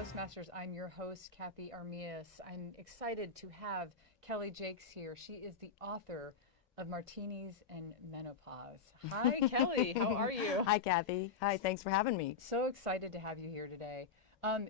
Toastmasters. I'm your host, Cathey Armillas. I'm excited to have Kelli Jaecks here. She is the author of Martinis and Menopause. Hi, Kelli. How are you? Hi, Cathey. Hi, thanks for having me. So excited to have you here today.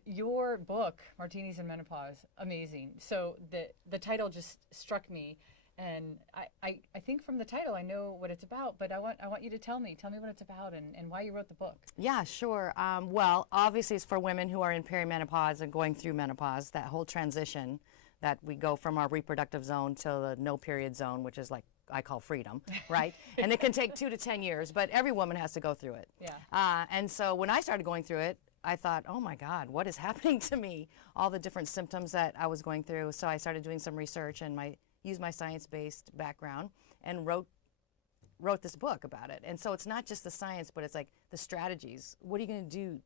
Your book, Martinis and Menopause, amazing. So the title just struck me, and I think from the title I know what it's about, but I want you to tell me what it's about and why you wrote the book. Yeah, sure. Well, obviously it's for women who are in perimenopause and going through menopause, that whole transition that we go from our reproductive zone to the no period zone, which is like I call freedom, right? And it can take 2 to 10 years, but every woman has to go through it. Yeah. And so when I started going through it, I thought, oh my God, what is happening to me? All the different symptoms that I was going through. So I started doing some research and used my science-based background and wrote this book about it. And so it's not just the science, but it's like the strategies. What are you going to do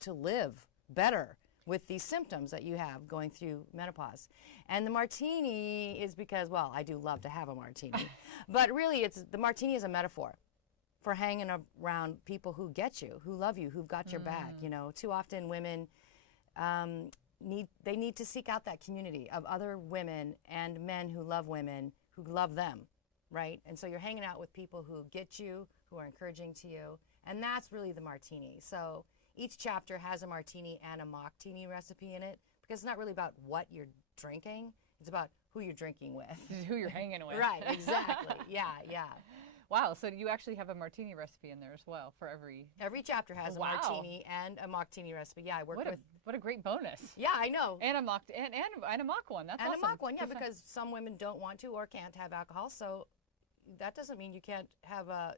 to live better with these symptoms that you have going through menopause? And the martini is because, well, I do love to have a martini, but really the martini is a metaphor for hanging around people who get you, who love you, who've got your back. You know, too often women need to seek out that community of other women and men who love women, who love them, right? And so you're hanging out with people who get you, who are encouraging to you, and that's really the martini. So each chapter has a martini and a mocktini recipe in it, because it's not really about what you're drinking, it's about who you're drinking with. Who you're hanging with. Right, exactly. Yeah, yeah. Wow, so you actually have a martini recipe in there as well for every... Every chapter has a martini and a mocktini recipe. Yeah, I work with... What a great bonus. Yeah, I know. And a mock one. That's awesome. And a mock one, yeah, because some women don't want to or can't have alcohol, so that doesn't mean you can't have a,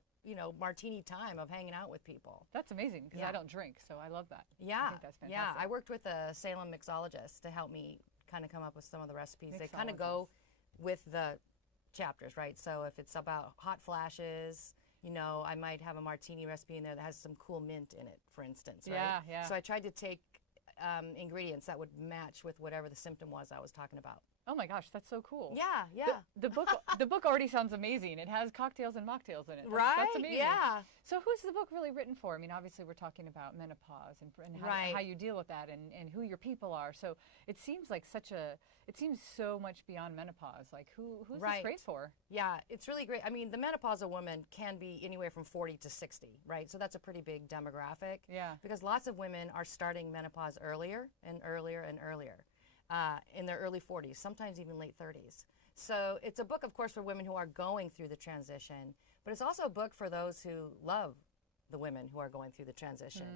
martini time of hanging out with people. That's amazing, because I don't drink, so I love that. Yeah. I think that's fantastic. Yeah, I worked with a Salem mixologist to help me kind of come up with some of the recipes. They kind of go with the chapters, right? So if it's about hot flashes, I might have a martini recipe in there that has some cool mint in it, for instance, right? Yeah, yeah. So I tried to take ingredients that would match with whatever the symptom was I was talking about. Oh my gosh, that's so cool. Yeah, yeah. The book already sounds amazing. It has cocktails and mocktails in it. Right? That's amazing. Yeah. So who's the book really written for? I mean, obviously we're talking about menopause and how you deal with that and who your people are. So it seems like it seems so much beyond menopause. Like who's this great for? Yeah, it's really great. I mean, the menopausal woman can be anywhere from 40 to 60, right? So that's a pretty big demographic. Yeah. Because lots of women are starting menopause earlier and earlier and earlier. In their early 40s, sometimes even late 30s. So it's a book, of course, for women who are going through the transition, but it's also a book for those who love the women who are going through the transition.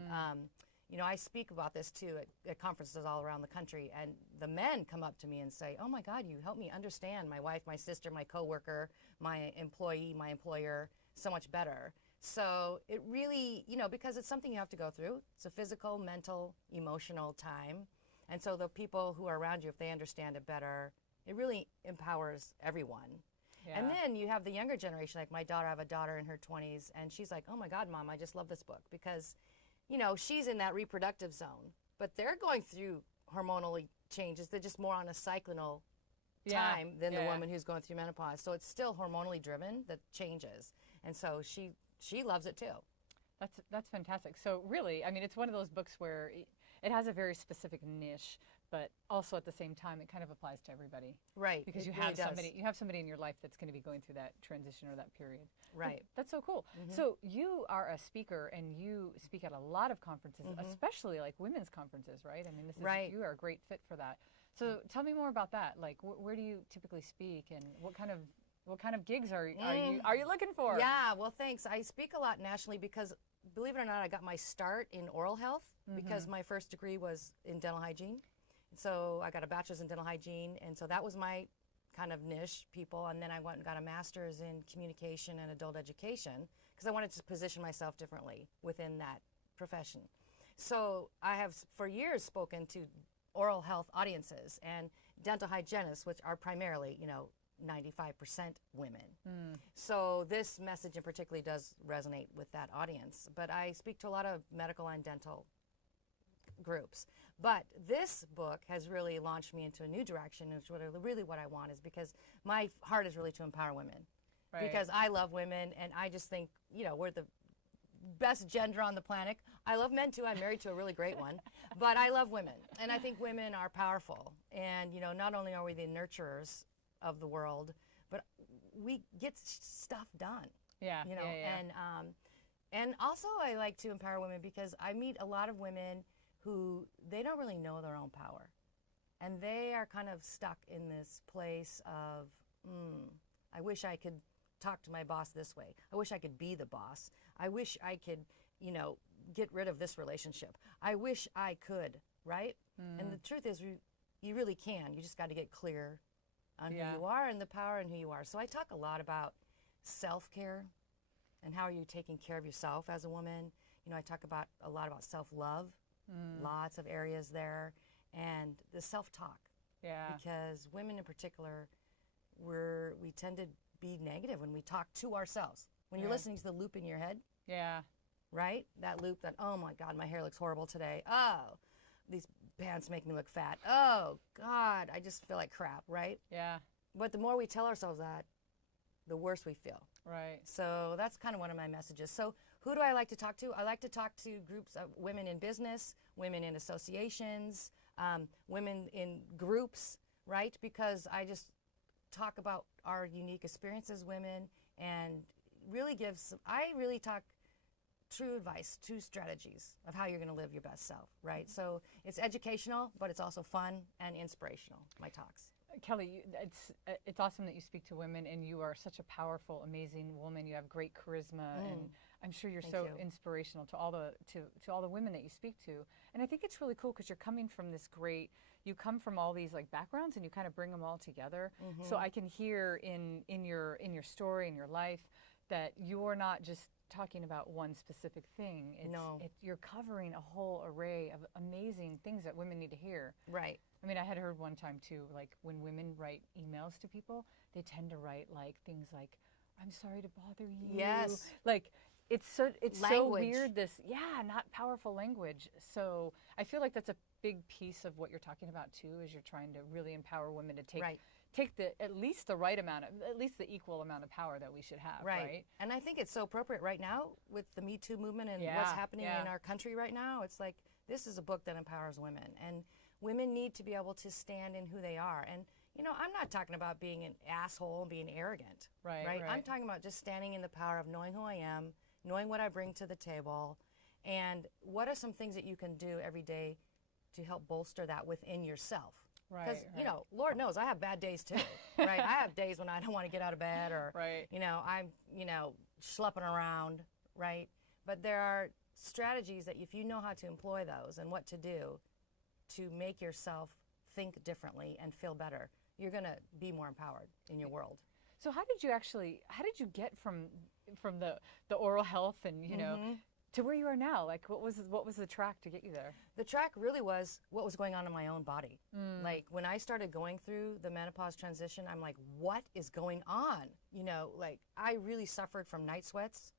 I speak about this too at conferences all around the country, and the men come up to me and say, oh my God, you helped me understand my wife, my sister, my coworker, my employee, my employer so much better. So it really, because it's something you have to go through. It's a physical, mental, emotional time. And so the people who are around you, if they understand it better, it really empowers everyone. Yeah. And then you have the younger generation, like my daughter. I have a daughter in her 20s, and she's like, oh my God, Mom, I just love this book. Because, she's in that reproductive zone, but they're going through hormonal changes. They're just more on a cyclinal time than the woman who's going through menopause. So it's still hormonally driven, that changes. And so she loves it too. That's fantastic. So really, I mean, it's one of those books where it has a very specific niche, but also at the same time, it kind of applies to everybody. Right. Because you have somebody in your life that's going to be going through that transition or that period. Right. That's so cool. So you are a speaker, and you speak at a lot of conferences, especially like women's conferences, right? I mean, you are a great fit for that. So tell me more about that. Like, where do you typically speak, and what kind of gigs are you looking for? Yeah. Well, thanks. I speak a lot nationally because, believe it or not, I got my start in oral health because my first degree was in dental hygiene. So I got a bachelor's in dental hygiene, and so that was my kind of niche people. And then I went and got a master's in communication and adult education because I wanted to position myself differently within that profession. So I have for years spoken to oral health audiences and dental hygienists, which are primarily, 95% women. So this message in particular does resonate with that audience. But I speak to a lot of medical and dental groups. But this book has really launched me into a new direction, which really what I want is because my heart is really to empower women. Right. Because I love women, and I just think, we're best gender on the planet. I love men too. I'm married to a really great one, but I love women, and I think women are powerful. And you know, not only are we the nurturers of the world, but we get stuff done. Yeah. You know, and also I like to empower women because I meet a lot of women who they don't really know their own power, and they are kind of stuck in this place of, I wish I could talk to my boss this way. I wish I could be the boss. I wish I could, you know, get rid of this relationship. I wish I could, right? And the truth is, you really can. You just got to get clear on who you are and the power and who you are. So I talk a lot about self-care and how are you taking care of yourself as a woman. You know, I talk about a lot about self-love, lots of areas there, and the self-talk. Yeah. Because women in particular, we tend to be negative when we talk to ourselves. When you're listening to the loop in your head. Yeah. Right? That loop that, oh my God, my hair looks horrible today. Oh, these pants make me look fat. Oh God, I just feel like crap, right? Yeah. But the more we tell ourselves that, the worse we feel. Right. So that's kind of one of my messages. So who do I like to talk to? I like to talk to groups of women in business, women in associations, women in groups, right? Because I just talk about our unique experience as women and really I really talk true advice, true strategies of how you're going to live your best self, right? So it's educational, but it's also fun and inspirational, my talks. Kelli, it's awesome that you speak to women, and you are such a powerful, amazing woman. You have great charisma, and I'm sure you're inspirational to all the women that you speak to. And I think it's really cool because you're coming from this great. You come from all these like backgrounds, and you kind of bring them all together. So I can hear in your story, in your life, that you're not just talking about one specific thing. You're covering a whole array of amazing things that women need to hear. Right. I mean, I had heard one time too, like when women write emails to people, they tend to write like things like, "I'm sorry to bother you." Yes. Like it's so weird. This not powerful language. So I feel like that's a big piece of what you're talking about too, is you're trying to really empower women to take at least the equal amount of power that we should have. Right. And I think it's so appropriate right now with the Me Too movement and what's happening in our country right now. It's like, this is a book that empowers women, and women need to be able to stand in who they are. And, you know, I'm not talking about being an asshole and being arrogant. Right. I'm talking about just standing in the power of knowing who I am, knowing what I bring to the table, and what are some things that you can do every day to help bolster that within yourself. Because, you know, Lord knows I have bad days too, right? I have days when I don't want to get out of bed or, you know, I'm, you know, schlepping around, right? But there are strategies that if you know how to employ those and what to do to make yourself think differently and feel better, you're going to be more empowered in your world. So how did you get from the oral health and, you know, to where you are now? Like, what was the track to get you there? The track really was what was going on in my own body. Like, when I started going through the menopause transition, I'm like, what is going on? You know, like, I really suffered from night sweats,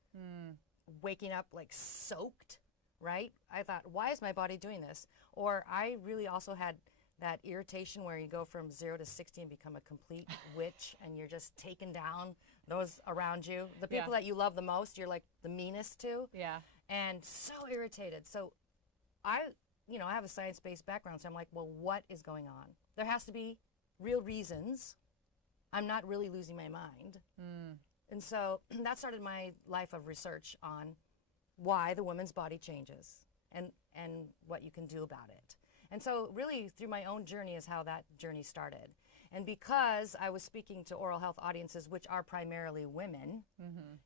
waking up like soaked, right? I thought, why is my body doing this? Or I really also had that irritation where you go from 0 to 60 and become a complete witch, and you're just taking down those around you. The people that you love the most, you're like the meanest to. Yeah. And so irritated. So I have a science-based background, so I'm like, well, what is going on? There has to be real reasons. I'm not really losing my mind. And so that started my life of research on why the woman's body changes and what you can do about it. And so really through my own journey is how that journey started. And because I was speaking to oral health audiences, which are primarily women,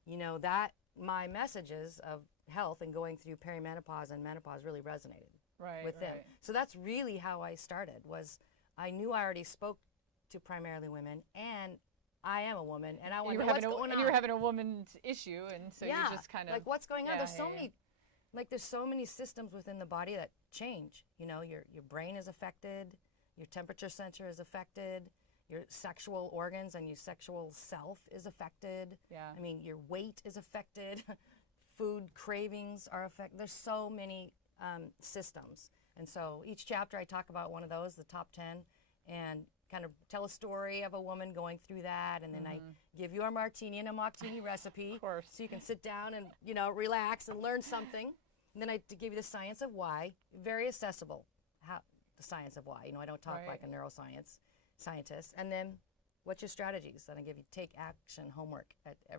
you know, that my messages of health and going through perimenopause and menopause really resonated with them. So that's really how I started, was I knew I already spoke to primarily women, and I am a woman, and I want to know what's going on. And you were having a woman's issue, and so you just kind of... like, what's going on? There's so many... Like, there's so many systems within the body that change. You know, your brain is affected, your temperature sensor is affected, your sexual organs and your sexual self is affected. Yeah. I mean, your weight is affected. Food cravings are affected. There's so many systems. And so each chapter I talk about one of those, the top 10, and kind of tell a story of a woman going through that, and then I give you a martini and a mocktaini recipe, of course, so you can sit down and relax and learn something. And then I give you the science of why, very accessible. The science of why. I don't talk like a neuroscience scientist. And then, what's your strategies? And I give you take action homework at the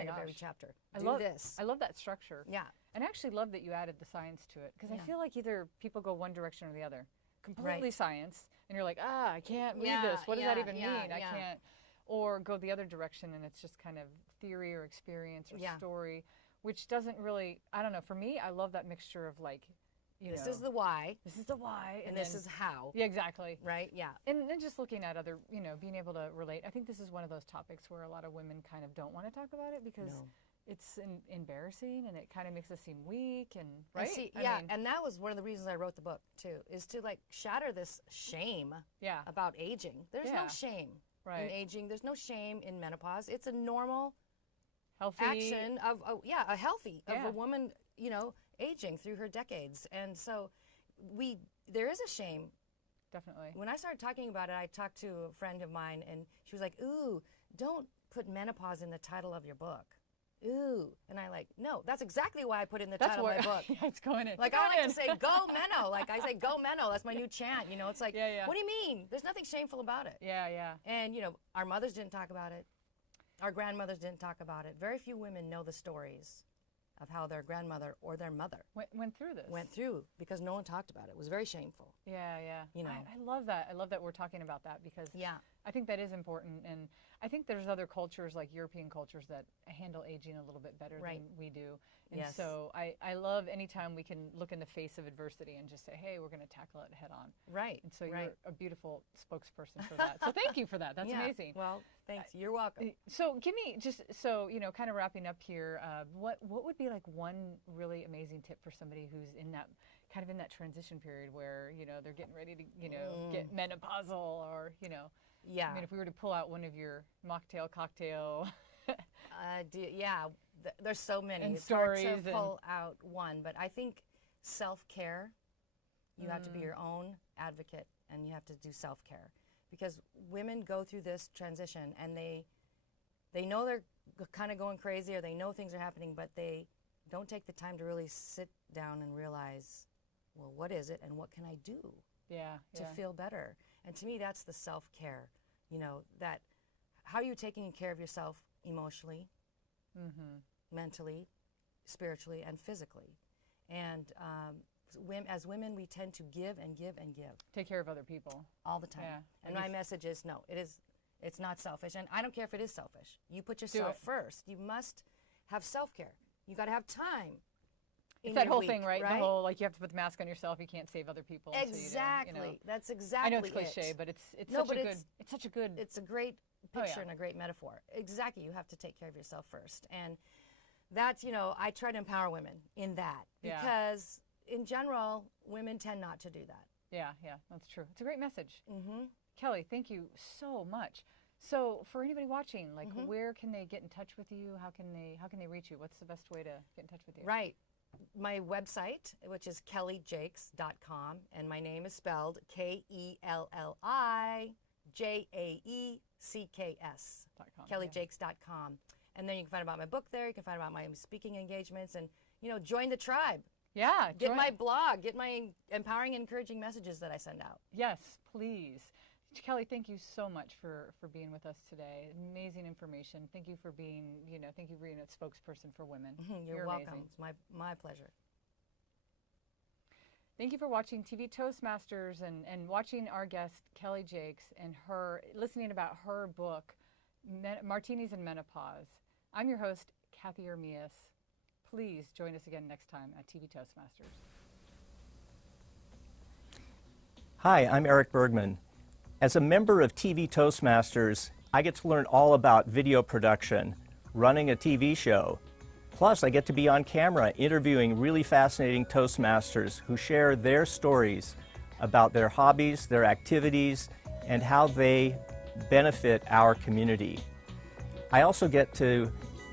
end of every chapter. I love that structure. Yeah. And I actually love that you added the science to it, because I feel like either people go one direction or the other. Completely science, and you're like, I can't read this. What does that even mean? I can't. Or go the other direction, and it's just kind of theory or experience or story, which doesn't really, I don't know. For me, I love that mixture of like, this is the why. This is the why. And this is how. Yeah, exactly. Right? Yeah. And then just looking at other, being able to relate. I think this is one of those topics where a lot of women kind of don't want to talk about it because it's embarrassing, and it kind of makes us seem weak, and right? And that was one of the reasons I wrote the book too, is to like shatter this shame about aging. There's no shame in aging. There's no shame in menopause. It's a normal healthy action of a woman, aging through her decades. And so there is a shame. Definitely. When I started talking about it, I talked to a friend of mine, and she was like, ooh, don't put menopause in the title of your book. Ooh. And I no, that's exactly why I put in the title of my book. It's going in. Like, I like to say, go Menno. Like, I say, go Menno. That's my new chant. It's like, what do you mean? There's nothing shameful about it. Yeah, yeah. And, our mothers didn't talk about it. Our grandmothers didn't talk about it. Very few women know the stories of how their grandmother or their mother went through this. Went through, because no one talked about it. It was very shameful. Yeah, yeah. I love that. I love that we're talking about that, because I think that is important. And I think there's other cultures, like European cultures, that handle aging a little bit better than we do. And so I love anytime we can look in the face of adversity and just say, hey, we're going to tackle it head on. Right. And so you're a beautiful spokesperson for that. So thank you for that. That's amazing. Well, thanks. You're welcome. So give me just, kind of wrapping up here, what would be like one really amazing tip for somebody who's in that kind of in that transition period where, they're getting ready to, get menopausal, or, Yeah. I mean, if we were to pull out one of your mocktail, cocktail. There's so many. And it's stories hard to pull out one, but I think self-care, you have to be your own advocate, and you have to do self-care, because women go through this transition, and they know they're kind of going crazy, or they know things are happening, but they don't take the time to really sit down and realize, well, what is it, and what can I do to feel better? And to me, that's the self-care, that how are you taking care of yourself emotionally, mentally, spiritually, and physically. And as women, we tend to give and give and give. Take care of other people. All the time. Yeah. And my message is, no, it's not selfish. And I don't care if it is selfish. You put yourself first. You must have self-care. You got to have time. It's that whole thing, right? The whole, like, you have to put the mask on yourself. You can't save other people. Exactly. So That's exactly it. I know it's cliche, but it's a great picture and a great metaphor. Exactly. You have to take care of yourself first. And that's, I try to empower women in that, because in general, women tend not to do that. Yeah, that's true. It's a great message. Kelli, thank you so much. So for anybody watching, like, where can they get in touch with you? How can they reach you? What's the best way to get in touch with you? Right. My website, which is KelliJaecks.com, and my name is spelled KelliJaecks. KelliJaecks.com. And then you can find about my book there. You can find about my speaking engagements, and, join the tribe. Yeah. Get my blog. Get my empowering and encouraging messages that I send out. Yes, please. Kelli, thank you so much for being with us today. Amazing information. Thank you for being, thank you for being a spokesperson for women. You're welcome. Amazing. It's my pleasure. Thank you for watching TV Toastmasters and watching our guest, Kelli Jaecks, and listening about her book, Martinis and Menopause. I'm your host, Cathey Armillas. Please join us again next time at TV Toastmasters. Hi, I'm Eric Bergman. As a member of TV Toastmasters, I get to learn all about video production, running a TV show. Plus, I get to be on camera interviewing really fascinating Toastmasters who share their stories about their hobbies, their activities, and how they benefit our community. I also get to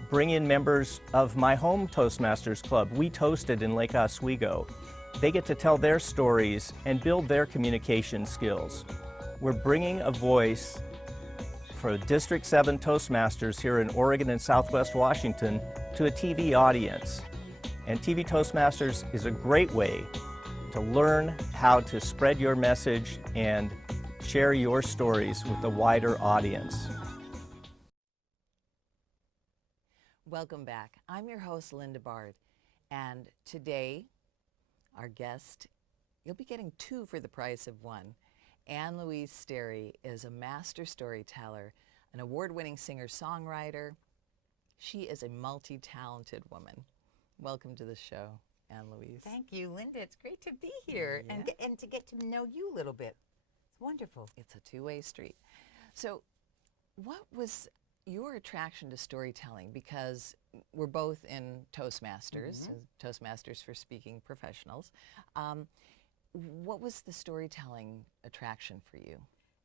bring in members of my home Toastmasters club, We Toasted in Lake Oswego. They get to tell their stories and build their communication skills. We're bringing a voice for District 7 Toastmasters here in Oregon and Southwest Washington to a TV audience. And TV Toastmasters is a great way to learn how to spread your message and share your stories with a wider audience. Welcome back. I'm your host, Linda Bard, and today our guest, you'll be getting two for the price of one. Anne-Louise Sterry is a master storyteller, an award-winning singer-songwriter. She is a multi-talented woman. Welcome to the show, Anne-Louise. Thank you, Linda. It's great to be here and to get to know you a little bit. It's wonderful. It's a two-way street. So what was your attraction to storytelling? Because we're both in Toastmasters, Toastmasters for Speaking Professionals. What was the storytelling attraction for you?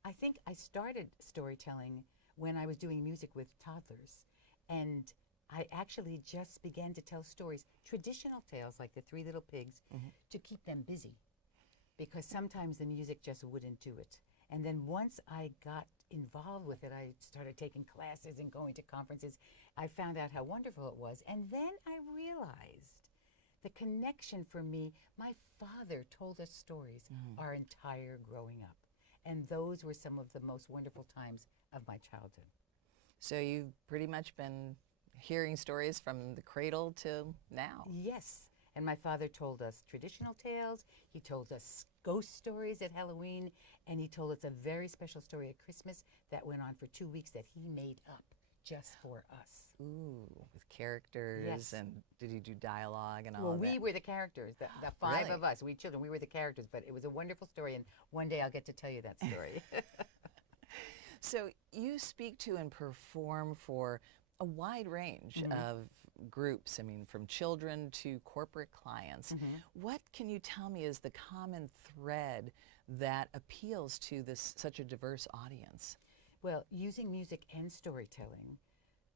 I think I started storytelling when I was doing music with toddlers. And I actually just began to tell stories, traditional tales like the Three Little Pigs, to keep them busy. Because sometimes the music just wouldn't do it. And then once I got involved with it, I started taking classes and going to conferences. I found out how wonderful it was. And then I realized the connection for me, my father told us stories our entire growing up. And those were some of the most wonderful times of my childhood. So you've pretty much been hearing stories from the cradle to now. Yes. And my father told us traditional tales. He told us ghost stories at Halloween. And he told us a very special story at Christmas that went on for 2 weeks that he made up just for us. Ooh, with characters. Yes. And did he do dialogue and all Well, of that? we were the characters, the five Really? of us, we children, we were the characters. But it was a wonderful story. And one day I'll get to tell you that story. So you speak to and perform for a wide range of groups, I mean, from children to corporate clients. What can you tell me is the common thread that appeals to this such a diverse audience? Well, using music and storytelling,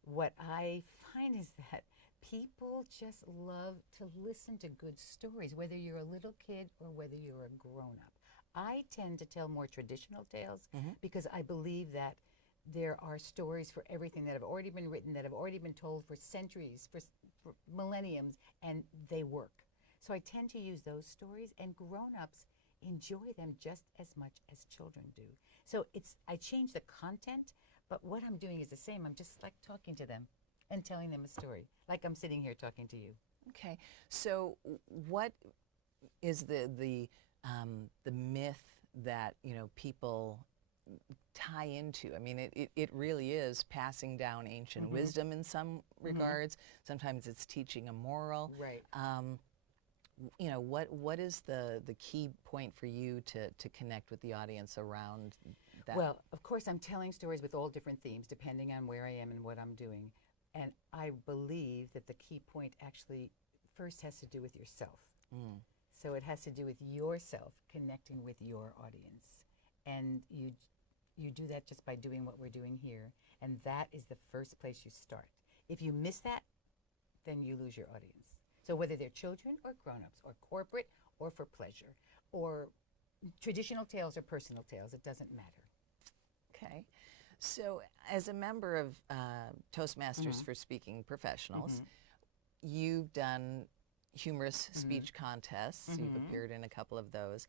what I find is that people just love to listen to good stories, whether you're a little kid or whether you're a grown-up. I tend to tell more traditional tales because I believe that there are stories for everything that have already been written, that have already been told for centuries, for millenniums, and they work. So I tend to use those stories, and grown-ups enjoy them just as much as children do. So I change the content, but what I'm doing is the same. I'm just like talking to them and telling them a story, like I'm sitting here talking to you. Okay, so what is the myth that, you know, people tie into? I mean, it really is passing down ancient wisdom in some regards. Sometimes it's teaching a moral. Right. You know, what is the key point for you to connect with the audience around that? Well, of course, I'm telling stories with all different themes, depending on where I am and what I'm doing. And I believe that the key point actually first has to do with yourself. So it has to do with yourself connecting with your audience. And you do that just by doing what we're doing here. And that is the first place you start. If you miss that, then you lose your audience. So whether they're children or grown-ups or corporate or for pleasure or traditional tales or personal tales, it doesn't matter. Okay. So as a member of Toastmasters for Speaking Professionals, you've done humorous speech contests. You've appeared in a couple of those.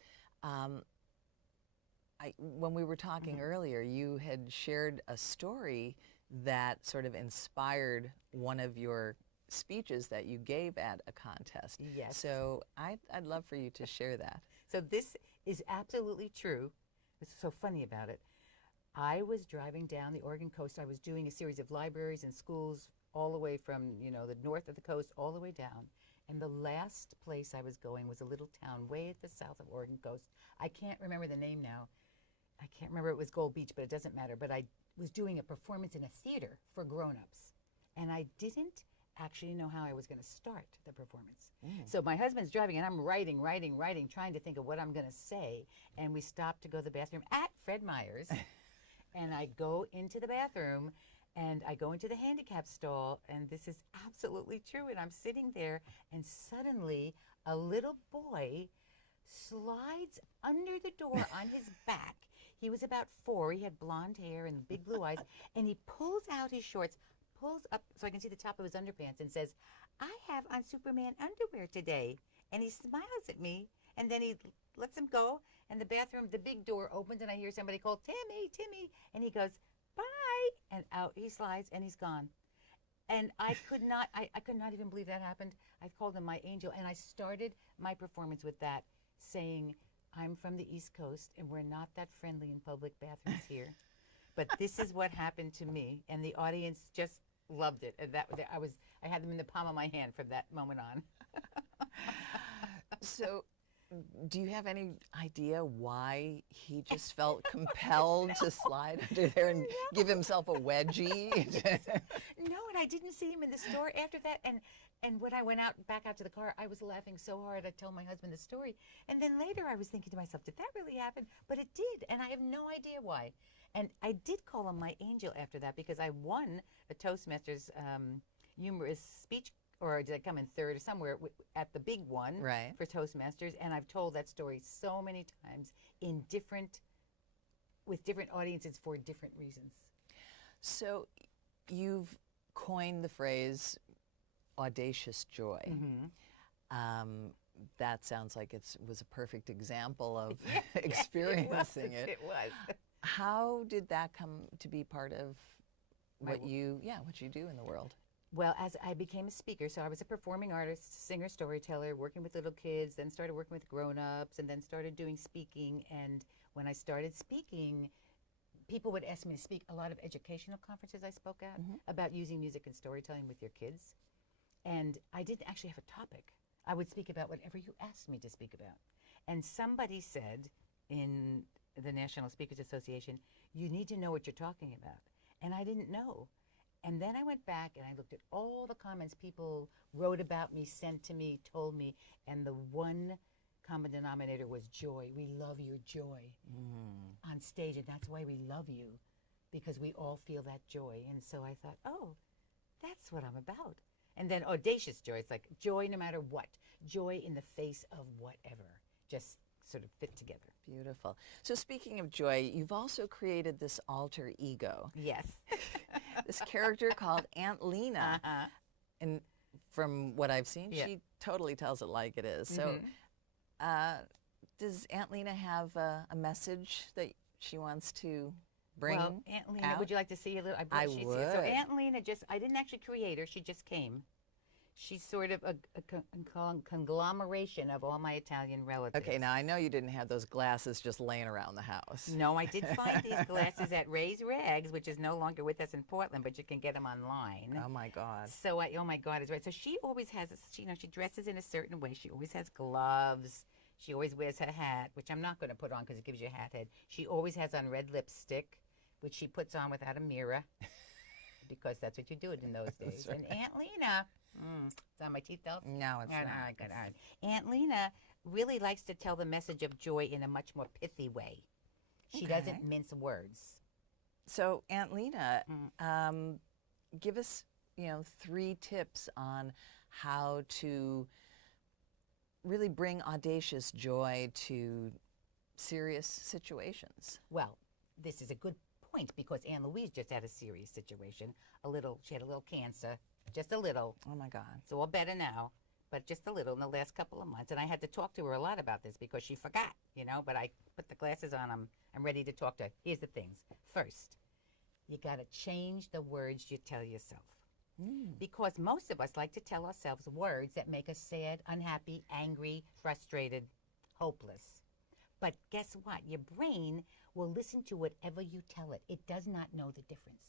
When we were talking earlier, you had shared a story that sort of inspired one of your speeches that you gave at a contest. Yes. So I'd love for you to share that. So this is absolutely true. What's so funny about it, I was driving down the Oregon coast. I was doing a series of libraries and schools all the way from, you know, the north of the coast all the way down. And the last place I was going was a little town way at the south of Oregon coast. I can't remember the name now. I can't remember, it was Gold Beach, but it doesn't matter. But I was doing a performance in a theater for grown-ups. And I didn't actually know how I was going to start the performance. So my husband's driving, and I'm writing, trying to think of what I'm going to say. And we stopped to go to the bathroom at Fred Meyer's. And I go into the bathroom, and I go into the handicap stall, and this is absolutely true. And I'm sitting there, and suddenly a little boy slides under the door on his back. He was about 4. He had blonde hair and big blue eyes. And he pulls out his shorts, pulls up so I can see the top of his underpants, and says, "I have on Superman underwear today." And he smiles at me, and then he lets him go. And the bathroom, the big door opens, and I hear somebody call, "Timmy, Timmy." And he goes, "Bye." And out he slides, and he's gone. And I could not even believe that happened. I called him my angel, and I started my performance with that, saying, "I'm from the East Coast, and we're not that friendly in public bathrooms here. But this is what happened to me." And the audience just loved it. And I had them in the palm of my hand from that moment on. So, do you have any idea why he just felt compelled to slide under there and give himself a wedgie? No, and I didn't see him in the store after that. And when I went back out to the car, I was laughing so hard I told my husband the story. And then later I was thinking to myself, did that really happen? But it did, and I have no idea why. And I did call him my angel after that because I won a Toastmasters humorous speech, or did I come in third or somewhere at the big one for Toastmasters? And I've told that story so many times with different audiences for different reasons. So you've coined the phrase audacious joy. That sounds like it was a perfect example of experiencing it. It was. How did that come to be part of what you do in the world? Well, as I became a speaker, so I was a performing artist, singer, storyteller, working with little kids, then started working with grown-ups, and then started doing speaking. And when I started speaking, people would ask me to speak a lot of educational conferences I spoke at about using music and storytelling with your kids. And I didn't actually have a topic. I would speak about whatever you asked me to speak about. And somebody said in the National Speakers Association, "You need to know what you're talking about." And I didn't know. And then I went back and I looked at all the comments people wrote about me, sent to me, told me, and the one common denominator was joy. We love your joy on stage, and that's why we love you, because we all feel that joy. And so I thought, oh, that's what I'm about. And then audacious joy, it's like joy no matter what, joy in the face of whatever, just sort of fit together. Beautiful. So speaking of joy, you've also created this alter ego. Yes. This character called Aunt Lena. And from what I've seen, she totally tells it like it is. So does Aunt Lena have a message that she wants to bring Well, Aunt Lena, out? would you like to see a little? I she's would. Here. So Aunt Lena I didn't actually create her, she just came. She's sort of a conglomeration of all my Italian relatives. Okay, now I know you didn't have those glasses just laying around the house. No, I did find these glasses at Ray's Rags, which is no longer with us in Portland, but you can get them online. Oh my God. So, oh my God, is right. So she always has, she dresses in a certain way. She always has gloves. She always wears her hat, which I'm not going to put on because it gives you a hat head. She always has on red lipstick, which she puts on without a mirror, because that's what you do in those days. Right. And Aunt Lena, it's on my teeth belt? No, it's not. All right, good, all right. Aunt Lena really likes to tell the message of joy in a much more pithy way. She doesn't mince words. So, Aunt Lena, give us, 3 tips on how to really bring audacious joy to serious situations. Well, this is a good point, because Anne-Louise just had a serious situation. She had a little cancer, just a little. Oh my God. It's all better now, but just a little in the last couple of months. And I had to talk to her a lot about this because she forgot, but I put the glasses on. I'm ready to talk to her. Here's the things. First, you got to change the words you tell yourself. Because most of us like to tell ourselves words that make us sad, unhappy, angry, frustrated, hopeless. But guess what? Your brain will listen to whatever you tell it. It does not know the difference.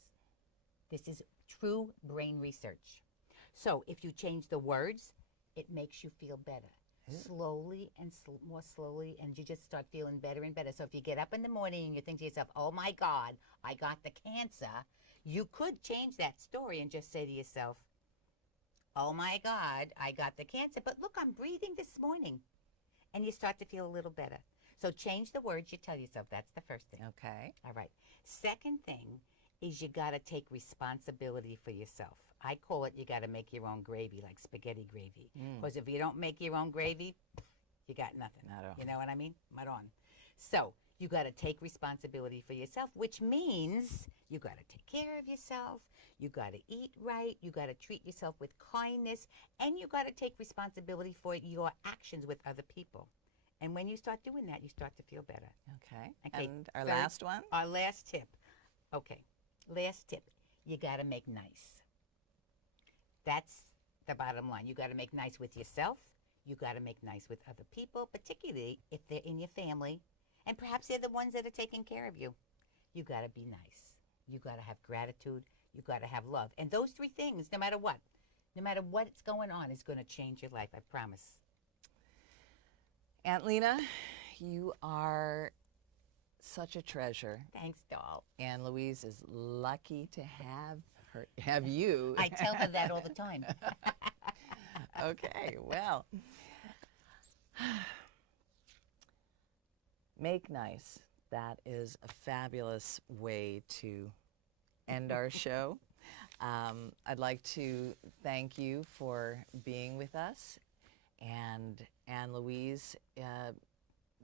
This is true brain research. So if you change the words, it makes you feel better. Slowly and more slowly, and you just start feeling better and better. So if you get up in the morning and you think to yourself, oh my God, I got the cancer, you could change that story and just say to yourself, oh my God, I got the cancer, but look, I'm breathing this morning. And you start to feel a little better. So change the words you tell yourself. That's the first thing. Okay. All right. Second thing is you got to take responsibility for yourself. I call it you got to make your own gravy, like spaghetti gravy. Because if you don't make your own gravy, you got nothing. Not at all. You know what I mean? Not on. So You got to take responsibility for yourself, which means you got to take care of yourself. You got to eat right. You got to treat yourself with kindness. And you got to take responsibility for your actions with other people. And when you start doing that, you start to feel better. Okay. And our last one? Our last tip. Okay. Last tip. You got to make nice. That's the bottom line. You got to make nice with yourself. You got to make nice with other people, particularly if they're in your family. And perhaps they're the ones that are taking care of you. You got to be nice. You got to have gratitude. You got to have love. And those three things, no matter what's going on, is going to change your life, I promise. Aunt Lena, you are such a treasure. Thanks, doll. Anne-Louise is lucky to have you. I tell her that all the time. Okay, well. Make nice. That is a fabulous way to end our show. I'd like to thank you for being with us. And Anne-Louise,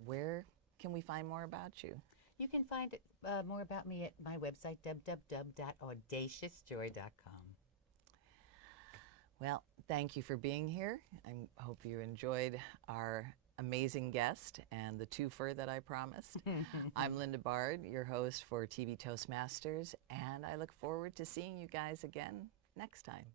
where can we find more about you? You can find more about me at my website, www.audaciousjoy.com. Well, thank you for being here. I hope you enjoyed our amazing guest and the twofer that I promised. I'm Linda Bard, your host for TV Toastmasters, and I look forward to seeing you guys again next time.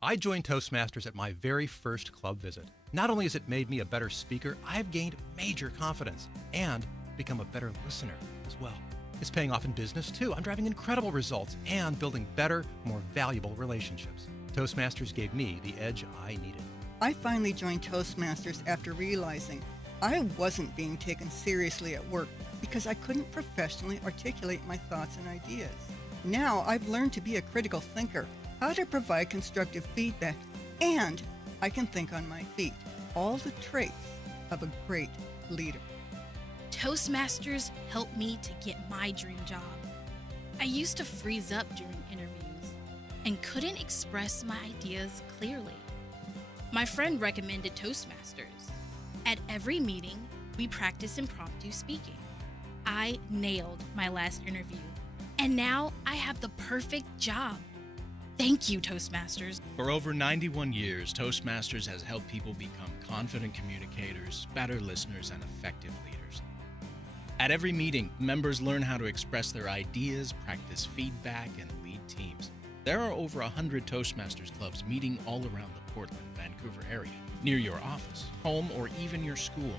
I joined Toastmasters at my very first club visit. Not only has it made me a better speaker, I've gained major confidence and become a better listener as well. It's paying off in business too. I'm driving incredible results and building better, more valuable relationships. Toastmasters gave me the edge I needed. I finally joined Toastmasters after realizing I wasn't being taken seriously at work because I couldn't professionally articulate my thoughts and ideas. Now I've learned to be a critical thinker, how to provide constructive feedback, and I can think on my feet. All the traits of a great leader. Toastmasters helped me to get my dream job. I used to freeze up during interviews and couldn't express my ideas clearly. My friend recommended Toastmasters. At every meeting, we practice impromptu speaking. I nailed my last interview, and now I have the perfect job. Thank you, Toastmasters. For over 91 years, Toastmasters has helped people become confident communicators, better listeners, and effective leaders. At every meeting, members learn how to express their ideas, practice feedback, and lead teams. There are over 100 Toastmasters clubs meeting all around the Portland, Vancouver area, near your office, home, or even your school.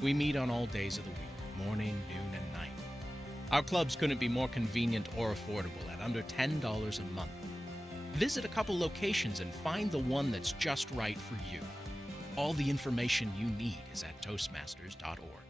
We meet on all days of the week, morning, noon, and night. Our clubs couldn't be more convenient or affordable at under $10 a month. Visit a couple locations and find the one that's just right for you. All the information you need is at Toastmasters.org.